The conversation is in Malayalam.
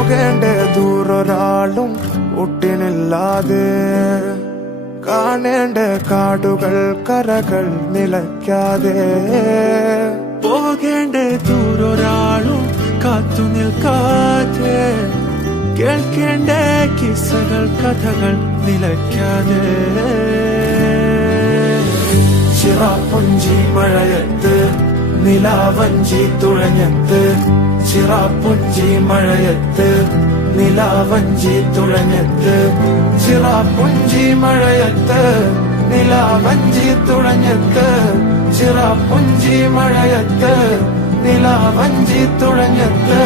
പോകേണ്ട ദൂരൊരാളും ഒട്ടിനില്ലാതെ, കാണേണ്ട കാടുകൾ കരകൾ നിലയ്ക്കാതെ, പോകേണ്ട ദൂരൊരാളും കാത്തു നിൽക്കാതെ, കേൾക്കേണ്ട കിസ്സകൾ കഥകൾ നിലയ്ക്കാതെ. ചിറാപ്പുഞ്ചി മഴയത്ത് നിലാവഞ്ചി തുഴഞ്ഞത്ത്, ചിറാപ്പുഞ്ചി മഴയത്ത് നിലാവഞ്ചി തുഴഞ്ഞത്ത്, ചിറാപ്പുഞ്ചി മഴയത്ത് നിലാവഞ്ചി തുഴഞ്ഞത്ത്, ചിറാപ്പുഞ്ചി മഴയത്ത് നിലാവഞ്ചി തുഴഞ്ഞത്ത്.